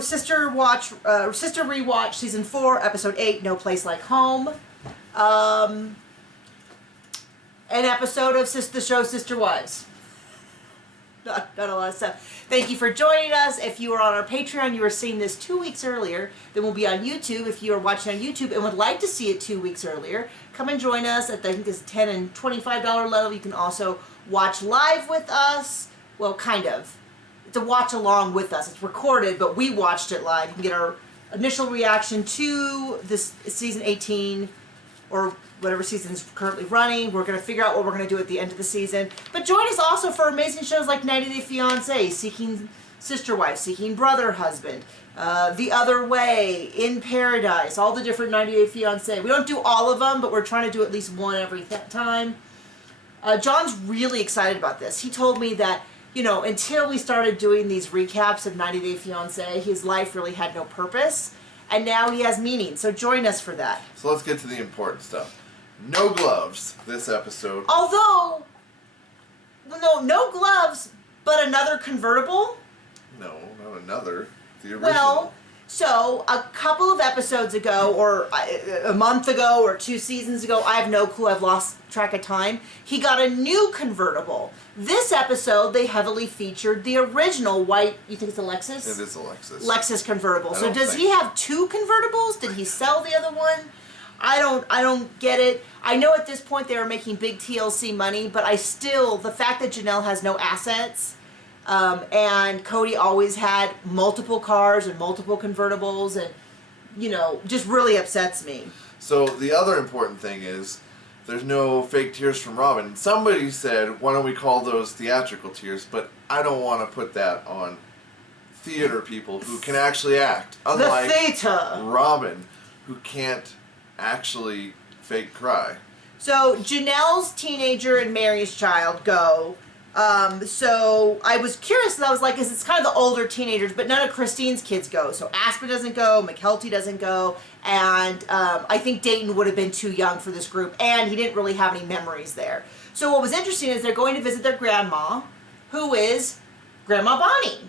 So, Sister Rewatch, Season 4, Episode 8, No Place Like Home. An episode of the show Sister Wives. Not a lot of stuff. Thank you for joining us. If you are on our Patreon, you are seeing this 2 weeks earlier than we'll be on YouTube. If you are watching on YouTube and would like to see it 2 weeks earlier, come and join us at, I think, this $10 and $25 level. You can also watch live with us. Well, kind of. It's a watch along with us. It's recorded, but we watched it live. You can get our initial reaction to this season 18 or whatever season is currently running. We're going to figure out what we're going to do at the end of the season. But join us also for amazing shows like 90 Day Fiancé, Seeking Sister Wife, Seeking Brother Husband, The Other Way, In Paradise, all the different 90 Day Fiancé. We don't do all of them, but we're trying to do at least one every time. John's really excited about this. He told me that, you know, until we started doing these recaps of 90 Day Fiancé, his life really had no purpose. And now he has meaning. So join us for that. So let's get to the important stuff. No gloves this episode. Although, no gloves, but another convertible? No, not another. The original. Well, so a couple of episodes ago, or a month ago, or 2 seasons ago, I have no clue, I've lost track of time, he got a new convertible. This episode, they heavily featured the original white, you think it's a Lexus? It is a Lexus. Lexus convertible. So does he have 2 convertibles? Did he sell the other one? I don't get it. I know at this point they were making big TLC money, but the fact that Janelle has no assets, and Cody always had multiple cars and multiple convertibles, and, you know, just really upsets me. So the other important thing is there's no fake tears from Robin. Somebody said, why don't we call those theatrical tears? But I don't want to put that on theater people who can actually act. Unlike the theater. Robin, who can't actually fake cry. So Janelle's teenager and Mary's child go. So I was curious, and I was like, it's kind of the older teenagers, but none of Christine's kids go. So Aspen doesn't go, McKelty doesn't go, and I think Dayton would have been too young for this group, and he didn't really have any memories there. So what was interesting is they're going to visit their grandma, who is Grandma Bonnie.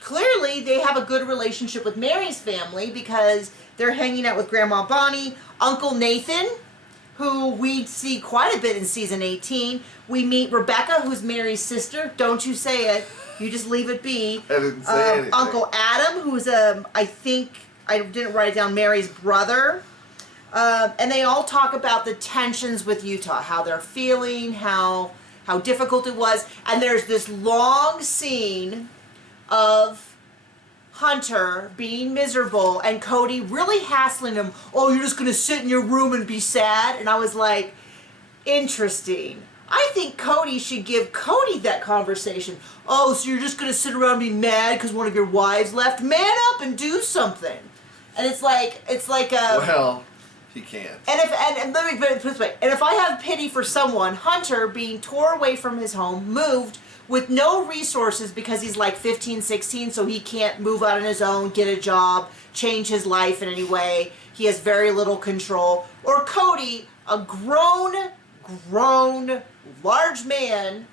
Clearly, they have a good relationship with Mary's family because they're hanging out with Grandma Bonnie, Uncle Nathan, who we see quite a bit in season 18. We meet Rebecca, who's Mary's sister. Don't you say it. You just leave it be. I didn't say anything. Uncle Adam, who's, I think, I didn't write it down, Mary's brother. And they all talk about the tensions with Utah, how they're feeling, how difficult it was. And there's this long scene of Hunter being miserable and Cody really hassling him. Oh, you're just going to sit in your room and be sad? And I was like, interesting. I think Cody should give Cody that conversation. Oh, so you're just going to sit around and be mad because one of your wives left? Man up and do something. And it's like a... Well, he can't. And let me put it this way. And if I have pity for someone, Hunter being tore away from his home, moved with no resources because he's like 15, 16, so he can't move out on his own, get a job, change his life in any way. He has very little control. Or Cody, a grown, large man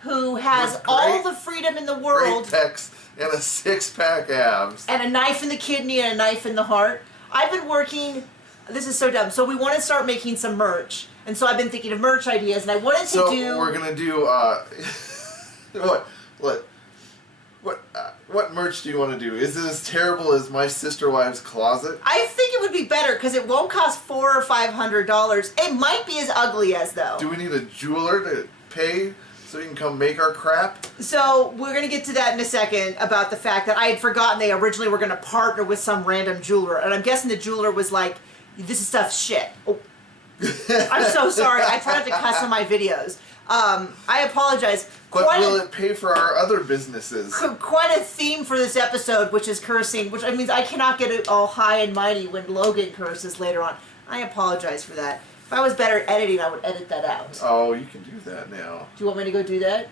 who has all the freedom in the world. Great pecs and a 6-pack abs. And a knife in the kidney and a knife in the heart. I've been working, this is so dumb, so we want to start making some merch. And so I've been thinking of merch ideas, and I wanted to do... So we're going to do... What merch do you want to do? Is it as terrible as my sister wives' closet? I think it would be better because it won't cost $400 or $500. It might be as ugly as though. Do we need a jeweler to pay so you can come make our crap? So we're going to get to that in a second about the fact that I had forgotten they originally were going to partner with some random jeweler, and I'm guessing the jeweler was like, "This stuff's shit." Oh. I'm so sorry. I try not to cuss on my videos. I apologize. But will it pay for our other businesses? Quite a theme for this episode, which is cursing, which means I cannot get it all high and mighty when Logan curses later on. I apologize for that. If I was better at editing, I would edit that out. Oh, you can do that now. Do you want me to go do that?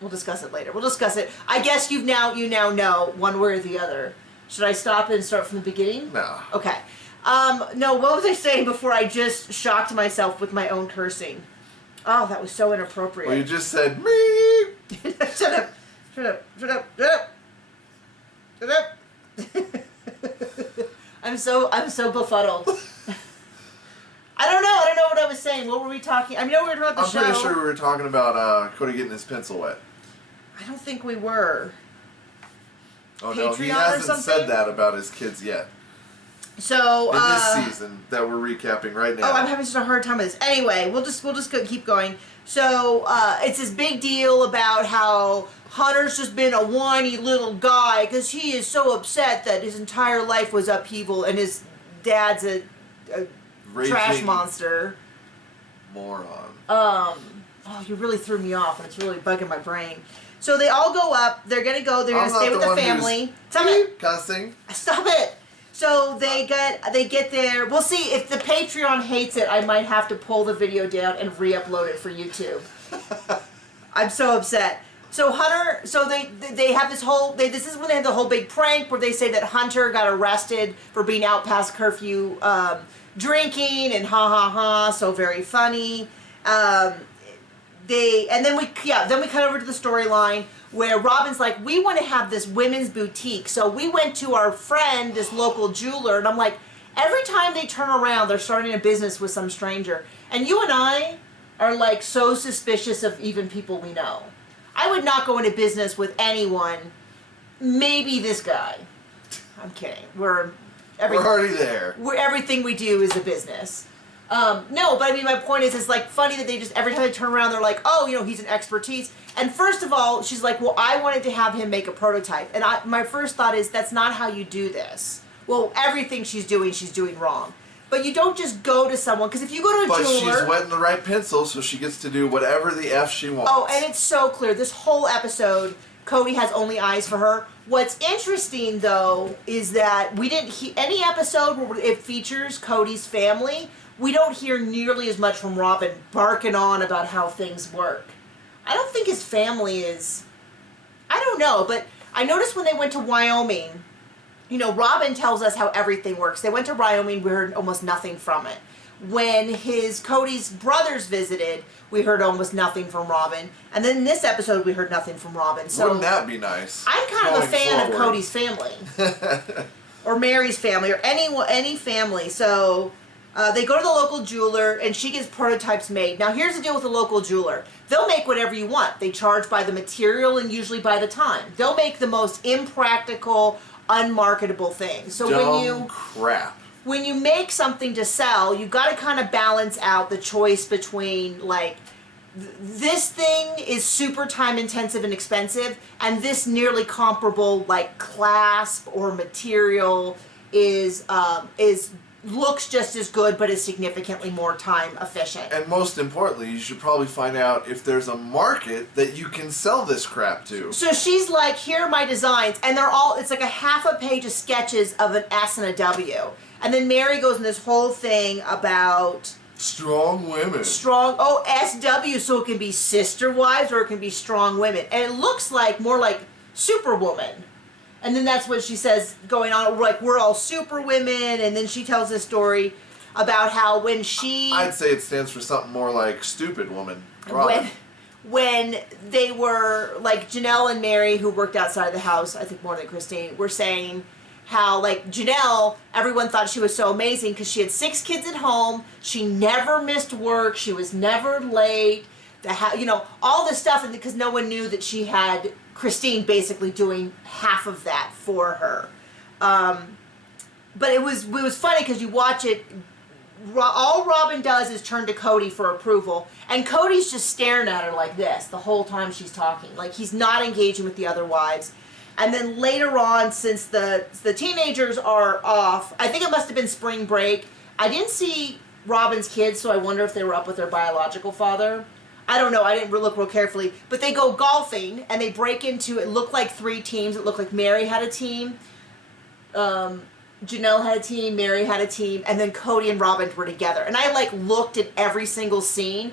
We'll discuss it later. We'll discuss it. I guess you now know one way or the other. Should I stop and start from the beginning? No. Okay. No, what was I saying before I just shocked myself with my own cursing? Oh, that was so inappropriate. Well, you just said, me. Shut up. Shut up. Shut up. Shut up. Shut up. I'm so befuddled. I don't know what I was saying. What were we talking? I know we were talking about the show. I'm pretty sure we were talking about Cody getting his pencil wet. I don't think we were. Oh Patreon no, he or hasn't something? said that about his kids yet. So in this season that we're recapping right now. Oh, I'm having such a hard time with this. Anyway, we'll just keep going. So it's this big deal about how Hunter's just been a whiny little guy because he is so upset that his entire life was upheaval and his dad's a trash monster. Moron. Oh, you really threw me off, and it's really bugging my brain. So they all go up. They're gonna go. They're gonna stay with the family. Stop it! Cussing. Stop it! So they get there. We'll see if the Patreon hates it. I might have to pull the video down and re-upload it for YouTube. I'm so upset. So Hunter. So they have this whole. This is when they have the whole big prank where they say that Hunter got arrested for being out past curfew, drinking, and ha ha ha. So very funny. Then we cut over to the storyline where Robin's like, we want to have this women's boutique. So we went to our friend, this local jeweler, and I'm like, every time they turn around, they're starting a business with some stranger. And you and I are like so suspicious of even people we know. I would not go into business with anyone, maybe this guy. I'm kidding. We're already there. Everything we do is a business. No, but I mean, my point is, it's like funny that they just, every time they turn around, they're like, oh, he's an expertise. And first of all, she's like, well, I wanted to have him make a prototype. And my first thought is, that's not how you do this. Well, everything she's doing wrong. But you don't just go to someone, because if you go to a jeweler... But she's wetting the right pencil, so she gets to do whatever the F she wants. Oh, and it's so clear. This whole episode, Cody has only eyes for her. What's interesting, though, is that we didn't any episode where it features Cody's family, we don't hear nearly as much from Robin barking on about how things work. I don't think his family is... I don't know, but I noticed when they went to Wyoming, Robin tells us how everything works. They went to Wyoming, we heard almost nothing from it. When Cody's brothers visited, we heard almost nothing from Robin. And then in this episode, we heard nothing from Robin. So wouldn't that be nice? I'm kind of a fan of Cody's family. Or Mary's family, or any family. So... they go to the local jeweler, and she gets prototypes made. Now, here's the deal with the local jeweler. They'll make whatever you want. They charge by the material and usually by the time. They'll make the most impractical, unmarketable things. So crap. When you make something to sell, you've got to kind of balance out the choice between, like, this thing is super time intensive and expensive, and this nearly comparable, like, clasp or material looks just as good, but is significantly more time efficient. And most importantly, you should probably find out if there's a market that you can sell this crap to. So she's like, here are my designs, and it's like a half a page of sketches of an S and a W. And then Mary goes in this whole thing about... strong women. SW, so it can be sister wives or it can be strong women. And it looks like more like Superwoman. And then that's what she says going on, like, we're all super women, and then she tells this story about how when she... I'd say it stands for something more like stupid woman. When they were, like, Janelle and Mary, who worked outside the house, I think more than Christine, were saying how, like, Janelle, everyone thought she was so amazing because she had 6 kids at home, she never missed work, she was never late, all this stuff, and because no one knew that she had... Christine basically doing half of that for her. But it was funny because you watch it, all Robin does is turn to Cody for approval, and Cody's just staring at her like this the whole time she's talking. Like, he's not engaging with the other wives. And then later on, since the teenagers are off, I think it must have been spring break, I didn't see Robin's kids, so I wonder if they were up with their biological father. I don't know, I didn't look real carefully, but they go golfing, and they break into, it looked like 3 teams, it looked like Mary had a team, Janelle had a team, Mary had a team, and then Cody and Robin were together. And I, like, looked at every single scene.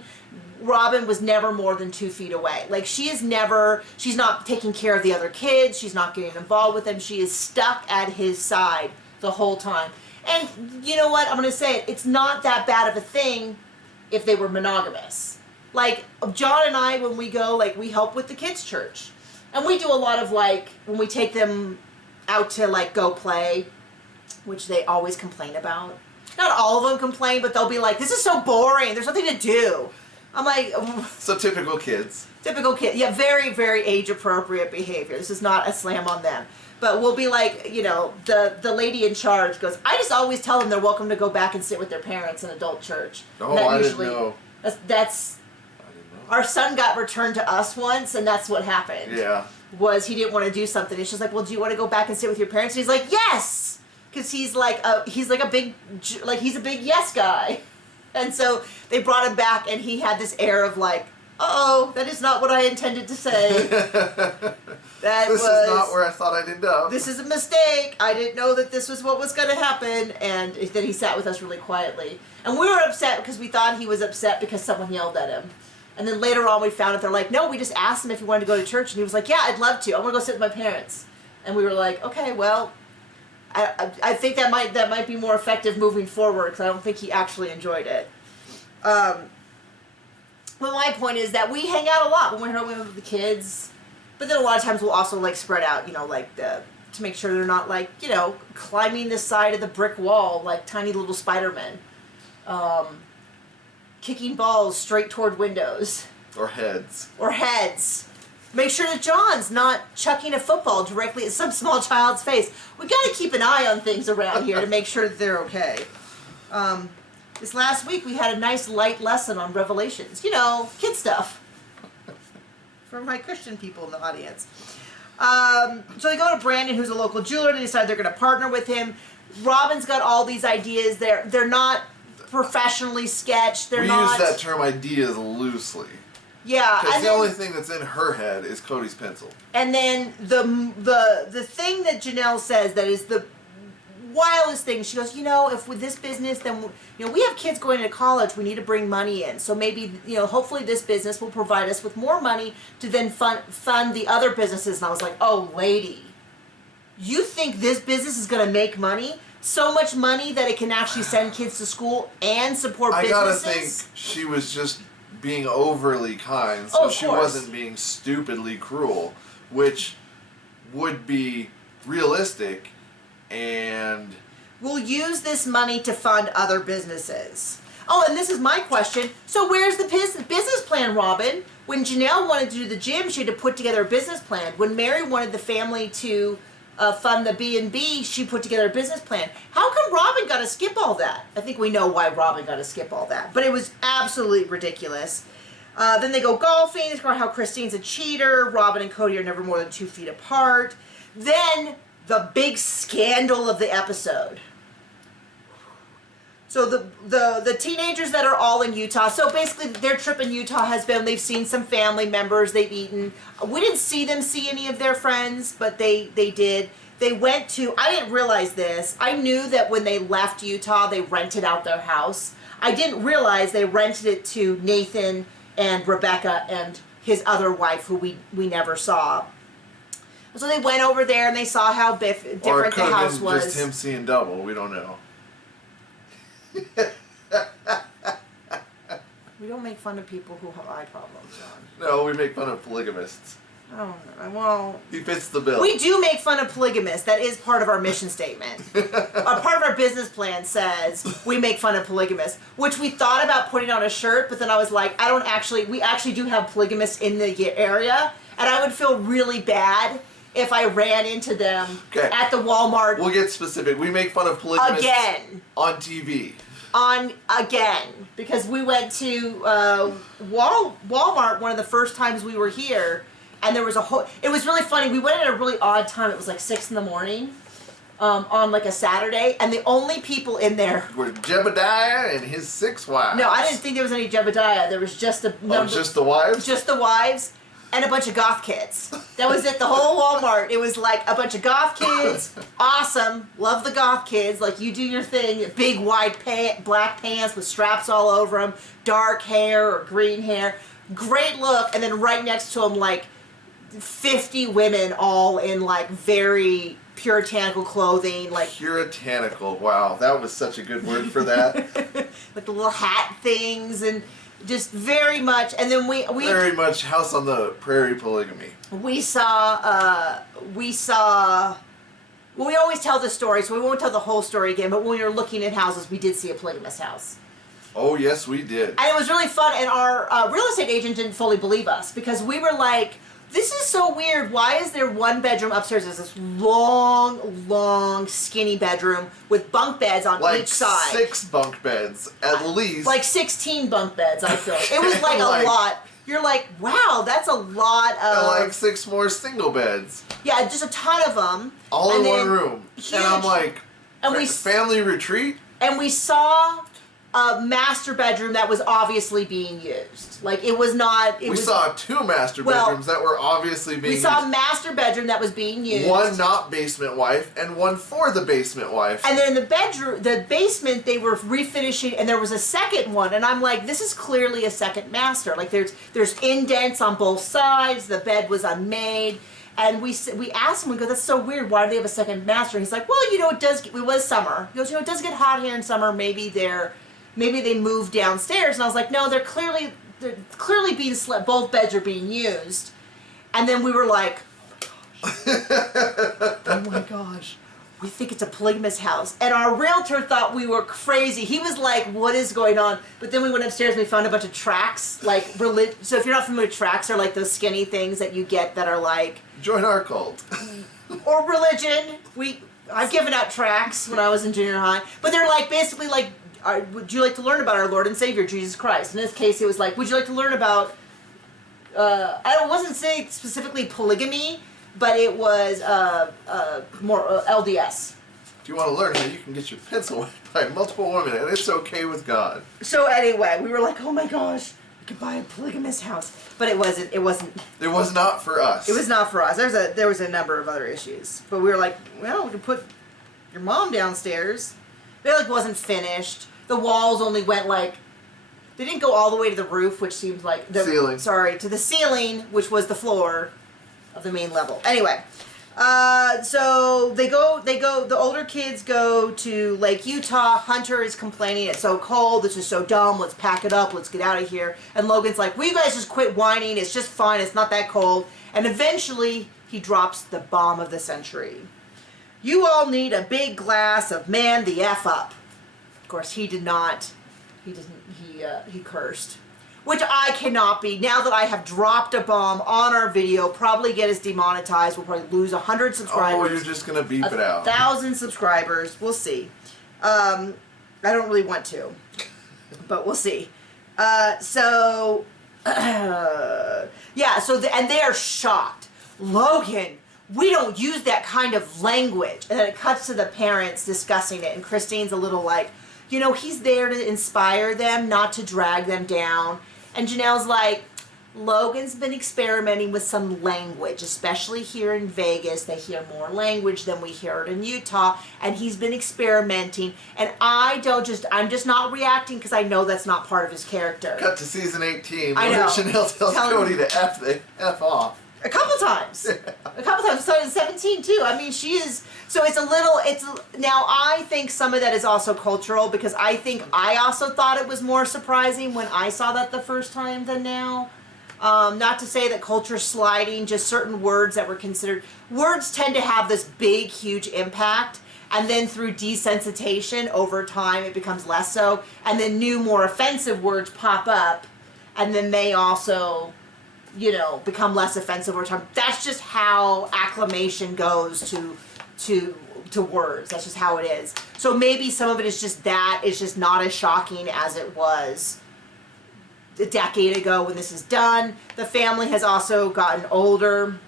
Robin was never more than 2 feet away. Like, she's not taking care of the other kids, she's not getting involved with them, she is stuck at his side the whole time. And you know what, I'm going to say it, it's not that bad of a thing if they were monogamous. Like, John and I, when we go, like, we help with the kids' church. And we do a lot of, like, when we take them out to, like, go play, which they always complain about. Not all of them complain, but they'll be like, this is so boring, there's nothing to do. I'm like... So typical kids. Typical kid. Yeah, very, very age-appropriate behavior. This is not a slam on them. But we'll be like, you know, the lady in charge goes, I just always tell them they're welcome to go back and sit with their parents in adult church. Oh, I didn't know. That's I didn't know. our son got returned to us once, and that's what happened. Yeah. Was he didn't want to do something. And she's like, well, do you want to go back and sit with your parents? And he's like, yes! Because he's like a big yes guy. And so they brought him back, and he had this air of like, uh-oh, that is not what I intended to say. This is not where I thought I'd end up. This is a mistake. I didn't know that this was what was going to happen. And then he sat with us really quietly. And we were upset because we thought he was upset because someone yelled at him. And then later on we found out they're like, no, we just asked him if he wanted to go to church. And he was like, yeah, I'd love to. I want to go sit with my parents. And we were like, okay, well, I think that might be more effective moving forward because I don't think he actually enjoyed it. But my point is that we hang out a lot when we're home with the kids. But then a lot of times we'll also like spread out, you know, like to make sure they're not like, you know, climbing the side of the brick wall like tiny little Spider-Men. Kicking balls straight toward windows. Or heads. Or heads. Make sure that John's not chucking a football directly at some small child's face. We got to keep an eye on things around here to make sure that they're okay. This last week we had a nice light lesson on Revelations. You know, kid stuff. For my Christian people in the audience. So they go to Brandon, who's a local jeweler. They decide they're going to partner with him. Robin's got all these ideas. They're not professionally sketched. We use that term ideas loosely. Yeah, because the only thing that's in her head is Cody's pencil. And then the thing that Janelle says that is the wildest thing, she goes, you know, if with this business, then, you know, we have kids going to college, we need to bring money in. So maybe, you know, hopefully this business will provide us with more money to then fund the other businesses. And I was like, oh, lady, you think this business is going to make money? So much money that it can actually send kids to school and support businesses? I gotta think she was just being overly kind, so she wasn't being stupidly cruel, which would be realistic. And we'll use this money to fund other businesses. Oh, and this is my question. So where's the business plan, Robin? When Janelle wanted to do the gym, she had to put together a business plan. When Mary wanted the family to fund the B&B, she put together a business plan. How come Robin got to skip all that? I think we know why Robin got to skip all that. But it was absolutely ridiculous. Then they go golfing. They talk about how Christine's a cheater. Robin and Cody are never more than 2 feet apart. Then the big scandal of the episode. So the teenagers that are all in Utah, so basically their trip in Utah has been, they've seen some family members, they've eaten. We didn't see them see any of their friends, but they did. They went to, I didn't realize this, I knew that when they left Utah, they rented out their house. I didn't realize they rented it to Nathan and Rebecca and his other wife, who we never saw. So they went over there and they saw how different the house was. Just him seeing double. We don't know. We don't make fun of people who have eye problems, John. No, we make fun of polygamists. Oh, well... He fits the bill. We do make fun of polygamists. That is part of our mission statement. A part of our business plan says we make fun of polygamists, which we thought about putting on a shirt, but then I was like, we actually do have polygamists in the area, and I would feel really bad if I ran into them at the Walmart. We'll get specific. We make fun of polygamists again on TV. Because we went to Walmart one of the first times we were here, and there was it was really funny. We went at a really odd time. It was like 6 in the morning on like a Saturday, and the only people in there were Jebediah and his 6 wives. No, I didn't think there was any Jebediah. There was just just the wives? Just the wives. And a bunch of goth kids. That was it, the whole Walmart. It was like a bunch of goth kids. Awesome. Love the goth kids. Like, you do your thing. Big, wide, black pants with straps all over them. Dark hair or green hair. Great look. And then right next to them, like, 50 women all in, like, very puritanical clothing. Like puritanical. Wow. That was such a good word for that. Like the little hat things and... just very much, and then we very much House on the Prairie polygamy. We always always tell the story, so we won't tell the whole story again, but when we were looking at houses, we did see a polygamous house. Oh, yes, we did. And it was really fun, and our real estate agent didn't fully believe us, because we were like, this is so weird. Why is there one bedroom upstairs? There's this long, skinny bedroom with bunk beds on each side. 6 bunk beds, at least. Like 16 bunk beds, I feel. It was like a lot. You're like, wow, that's a lot of... And like 6 more single beds. Yeah, just a ton of them. All in one room. Huge. And I'm like, family retreat? And we saw a master bedroom that was obviously being used. Like, it was not... We saw 2 master bedrooms that were obviously being used. We saw a master bedroom that was being used. One not basement wife, and one for the basement wife. And then in the basement, they were refinishing, and there was a second one, and I'm like, this is clearly a second master. Like, there's indents on both sides, the bed was unmade, and we asked him, we go, that's so weird, why do they have a second master? And he's like, well, you know, it was summer. He goes, you know, it does get hot here in summer, maybe they moved downstairs. And I was like, no, they're clearly being slept. Both beds are being used. And then we were like, oh my gosh, we think it's a polygamous house. And our realtor thought we were crazy. He was like, what is going on? But then we went upstairs and we found a bunch of tracts, like so if you're not familiar with tracts, are like those skinny things that you get that are like join our cult. or religion. I've given out tracts when I was in junior high, but they're like basically like, would you like to learn about our Lord and Savior, Jesus Christ? In this case, it was like, would you like to learn about, I wasn't saying specifically polygamy, but it was more LDS. Do you want to learn how you can get your pencil wet by multiple women and it's okay with God? So anyway, we were like, oh my gosh, we could buy a polygamous house. But it wasn't. It was not for us. It was not for us. There was a number of other issues. But we were like, well, we could put your mom downstairs. It like wasn't finished. The walls only went like, they didn't go all the way to the roof, which seems like the ceiling. Sorry, to the ceiling, which was the floor of the main level. Anyway, so the older kids go to Lake Utah. Hunter is complaining it's so cold, this is so dumb, let's pack it up, let's get out of here. And Logan's like, will you guys just quit whining, it's just fine, it's not that cold. And eventually, he drops the bomb of the century. You all need a big glass of man the F up. Of course, he did not. He cursed. Which I cannot be. Now that I have dropped a bomb on our video, probably get us demonetized. We'll probably lose 100 subscribers. Oh, you're just going to beep it out. 1,000 subscribers. We'll see. I don't really want to. But we'll see. Yeah, and they are shocked. Logan, we don't use that kind of language. And then it cuts to the parents discussing it, and Christine's a little like, you know, he's there to inspire them, not to drag them down. And Janelle's like, Logan's been experimenting with some language, especially here in Vegas. They hear more language than we hear it in Utah, and he's been experimenting. And I'm just not reacting because I know that's not part of his character. Cut to season 18. I know. Janelle tells Cody to F off. A couple times. A couple times. So in 17 too. I mean, she is. So now I think some of that is also cultural, because I think I also thought it was more surprising when I saw that the first time than now. Not to say that culture's sliding, just certain words that were considered. Words tend to have this big, huge impact, and then through desensitization over time it becomes less so, and then new, more offensive words pop up, and then they also, you know, become less offensive over time. That's just how acclimation goes to words. That's just how it is. So maybe some of it is just that. It's just not as shocking as it was a decade ago when this is done. The family has also gotten older.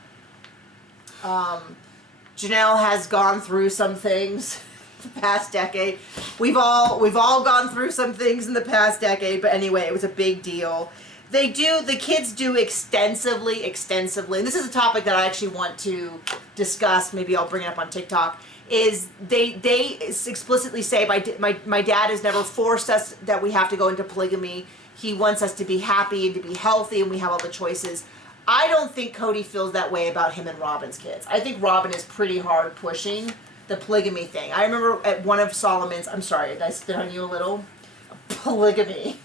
Janelle has gone through some things the past decade. We've all gone through some things in the past decade, but anyway, it was a big deal. The kids do extensively, and this is a topic that I actually want to discuss, maybe I'll bring it up on TikTok, is they explicitly say, my dad has never forced us that we have to go into polygamy. He wants us to be happy and to be healthy, and we have all the choices. I don't think Cody feels that way about him and Robin's kids. I think Robin is pretty hard pushing the polygamy thing. I remember at one of Solomon's, I'm sorry, did I spit on you a little? Polygamy.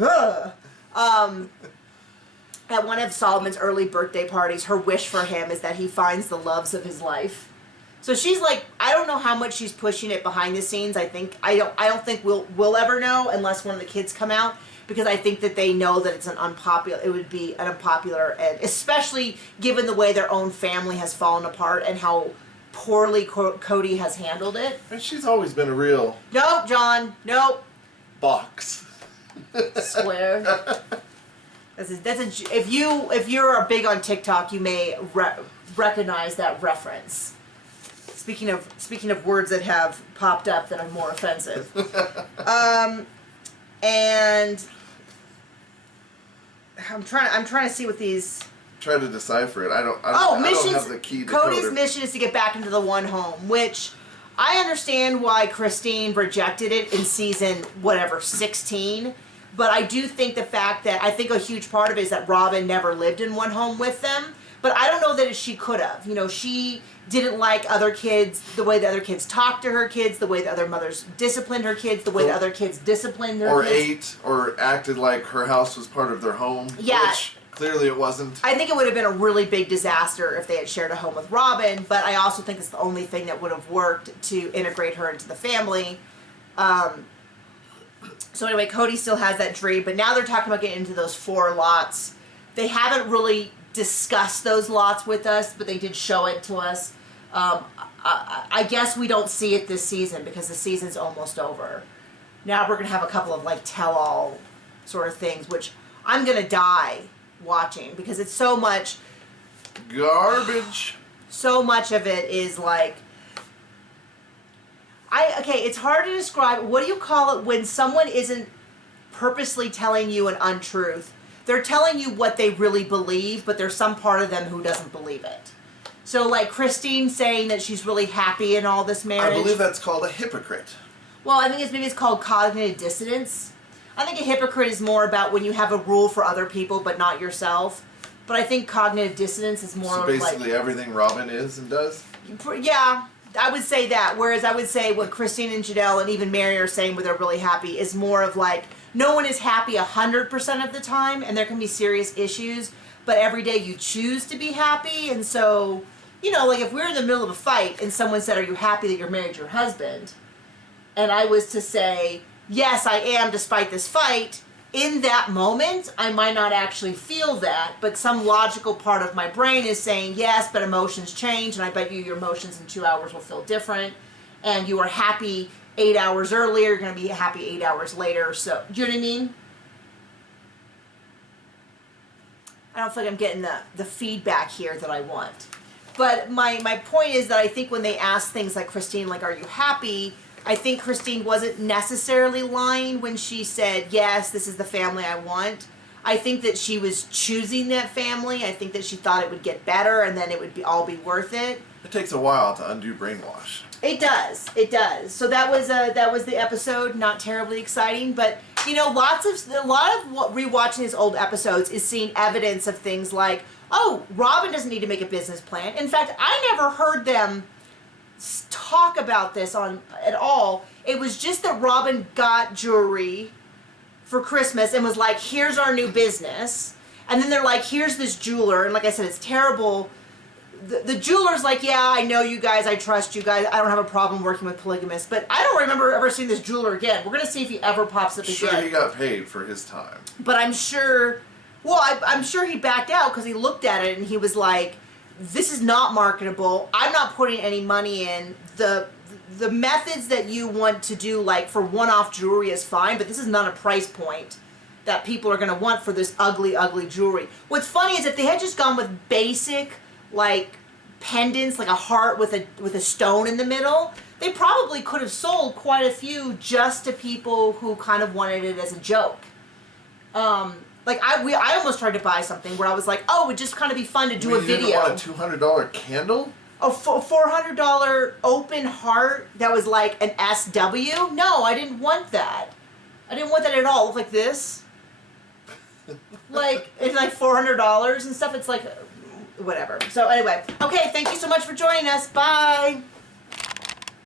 Ugh. At one of Solomon's early birthday parties, her wish for him is that he finds the loves of his life. So she's like, I don't know how much she's pushing it behind the scenes. I don't think we'll ever know unless one of the kids come out, because I think that they know that it would be an unpopular, and especially given the way their own family has fallen apart and how poorly Cody has handled it. And she's always been a real Nope, John. Nope. box. Square. If you're big on TikTok, you may recognize that reference. Speaking of words that have popped up that are more offensive. And I'm trying to see what these. Try to decipher it. I don't have the key. Cody's mission is to get back into the one home, which I understand why Christine rejected it in season 16. But I do think the fact that I think a huge part of it is that Robin never lived in one home with them. But I don't know that she could have. You know, she didn't like other kids, the way the other kids talked to her kids, the way the other mothers disciplined her kids, the way the other kids disciplined their kids. Or acted like her house was part of their home. Yeah. Which clearly it wasn't. I think it would have been a really big disaster if they had shared a home with Robin, but I also think it's the only thing that would have worked to integrate her into the family. So anyway, Cody still has that dream, but now they're talking about getting into those 4 lots. They haven't really discussed those lots with us, but they did show it to us. I guess we don't see it this season because the season's almost over. Now we're going to have a couple of like tell-all sort of things, which I'm going to die watching because it's so much garbage. So much of it is like, it's hard to describe. What do you call it when someone isn't purposely telling you an untruth? They're telling you what they really believe, but there's some part of them who doesn't believe it. So like Christine saying that she's really happy in all this marriage. I believe that's called a hypocrite. Well, I think maybe it's called cognitive dissonance. I think a hypocrite is more about when you have a rule for other people but not yourself. But I think cognitive dissonance is more basically everything Robin is and does? Yeah, I would say that. Whereas I would say what Christine and Janelle and even Mary are saying where they're really happy is more of like, no one is happy 100% of the time, and there can be serious issues, but every day you choose to be happy. And so, you know, like if we're in the middle of a fight and someone said, are you happy that you're married to your husband? And I was to say, yes, I am, despite this fight, in that moment, I might not actually feel that, but some logical part of my brain is saying, yes, but emotions change, and I bet you your emotions in 2 hours will feel different, and you are happy 8 hours earlier, you're going to be happy 8 hours later. So, do you know what I mean? I don't feel like I'm getting the feedback here that I want. But my point is that I think when they ask things like Christine, like, are you happy? I think Christine wasn't necessarily lying when she said, yes, this is the family I want. I think that she was choosing that family. I think that she thought it would get better and then it would all be worth it. It takes a while to undo brainwash. It does. It does. So that was the episode. Not terribly exciting, but you know, a lot of what rewatching these old episodes is seeing evidence of things like, oh, Robin doesn't need to make a business plan. In fact, I never heard them talk about this at all. It was just that Robin got jewelry for Christmas and was like, here's our new business. And then they're like, here's this jeweler. And like I said, it's terrible. The jeweler's like, yeah, I know you guys. I trust you guys. I don't have a problem working with polygamists. But I don't remember ever seeing this jeweler again. We're going to see if he ever pops up again. Sure, he got paid for his time. But I'm sure, I'm sure he backed out because he looked at it and he was like, this is not marketable. I'm not putting any money in. The methods that you want to do, like for one-off jewelry, is fine, but this is not a price point that people are going to want for this ugly, ugly jewelry. What's funny is if they had just gone with basic, like pendants, like a heart with a stone in the middle, they probably could have sold quite a few just to people who kind of wanted it as a joke. Like I almost tried to buy something where I was like, oh, it would just kind of be fun to do a video. You didn't want a $200 candle? A $400 open heart that was like an SW? No, I didn't want that. I didn't want that at all. It looked like this. Like, it's like $400 and stuff. It's like, whatever. So anyway, okay, thank you so much for joining us. Bye.